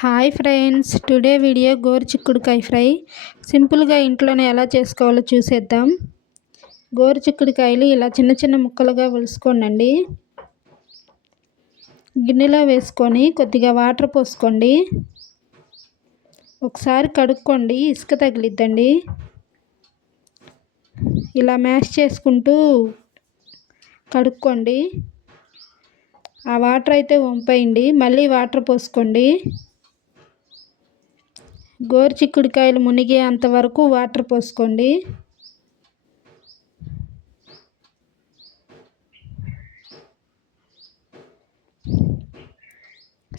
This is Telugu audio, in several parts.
హాయ్ ఫ్రెండ్స్, టుడే వీడియో గోరుచిక్కుడుకాయ ఫ్రై సింపుల్గా ఇంట్లోనే ఎలా చేసుకోవాలో చూసేద్దాం. గోరుచిక్కుడుకాయలు ఇలా చిన్న చిన్న ముక్కలుగా ఒలుసుకోండి. గిన్నెలో వేసుకొని కొద్దిగా వాటర్ పోసుకోండి. ఒకసారి కడుక్కోండి, ఇసుక తగిలిద్దండి. ఇలా మ్యాష్ చేసుకుంటూ కడుక్కోండి. ఆ వాటర్ అయితే వంపేయండి, మళ్ళీ వాటర్ పోసుకోండి. గోరుచిక్కుడుకాయలు మునిగే అంతవరకు వాటర్ పోసుకోండి.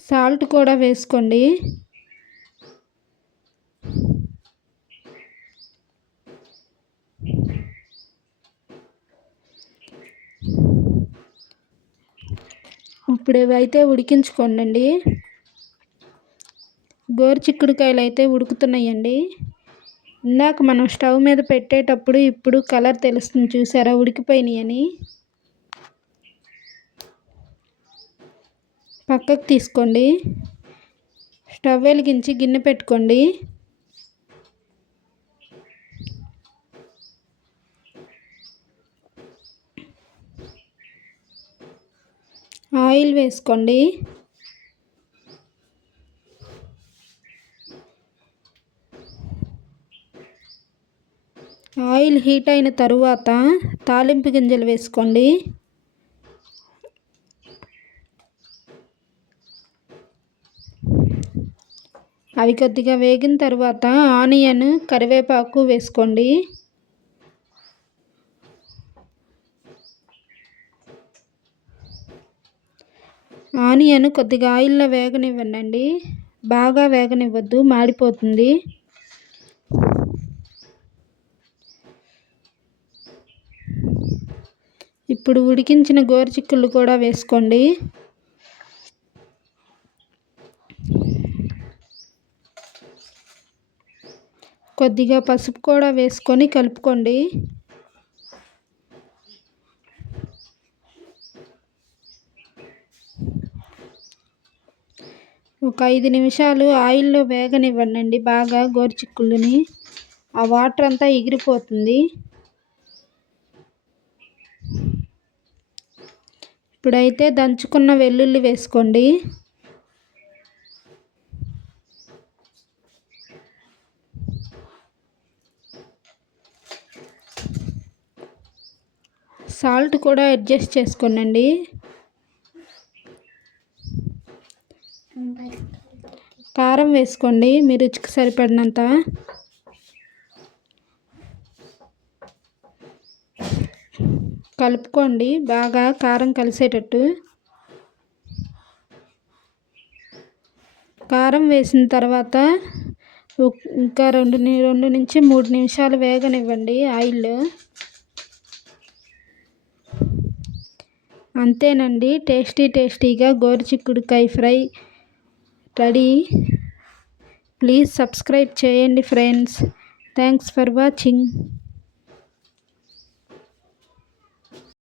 సాల్ట్ కూడా వేసుకోండి. ఇప్పుడు ఇవైతే ఉడికించుకోండి. గోరుచిక్కుడుకాయలు అయితే ఉడుకుతున్నాయండి. ఇందాక మనం స్టవ్ మీద పెట్టేటప్పుడు ఇప్పుడు కలర్ తెలుస్తుంది, చూసారా ఉడికిపోయినాయని. పక్కకు తీసుకోండి. స్టవ్ వెలిగించి గిన్నె పెట్టుకోండి. ఆయిల్ వేసుకోండి. ఆయిల్ హీట్ అయిన తరువాత తాలింపు గింజలు వేసుకోండి. అవి కొద్దిగా వేగిన తర్వాత ఆనియన్, కరివేపాకు వేసుకోండి. ఆనియన్ కొద్దిగా ఆయిల్లో వేగనివ్వండి, బాగా వేగనివ్వద్దు, మాడిపోతుంది. ఇప్పుడు ఉడికించిన గోరుచిక్కుళ్ళు కూడా వేసుకోండి. కొద్దిగా పసుపు కూడా వేసుకొని కలుపుకోండి. ఒక 5 నిమిషాలు ఆయిల్లో వేగనివ్వండి బాగా గోరుచిక్కుళ్ళని. ఆ వాటర్ అంతా ఎగిరిపోతుంది. ఇప్పుడైతే దంచుకున్న వెల్లుల్లి వేసుకోండి. సాల్ట్ కూడా అడ్జస్ట్ చేసుకోండి. కారం వేసుకోండి మీ రుచికి సరిపడినంత. కలుపుకోండి బాగా కారం కలిసేటట్టు. కారం వేసిన తర్వాత ఇంకా 2 నుంచి 3 నిమిషాలు వేగనివ్వండి ఆయిల్లో. అంతేనండి, టేస్టీగా గోరుచిక్కుడుకాయ ఫ్రై రెడీ. ప్లీజ్ సబ్స్క్రైబ్ చేయండి ఫ్రెండ్స్. Thanks for watching.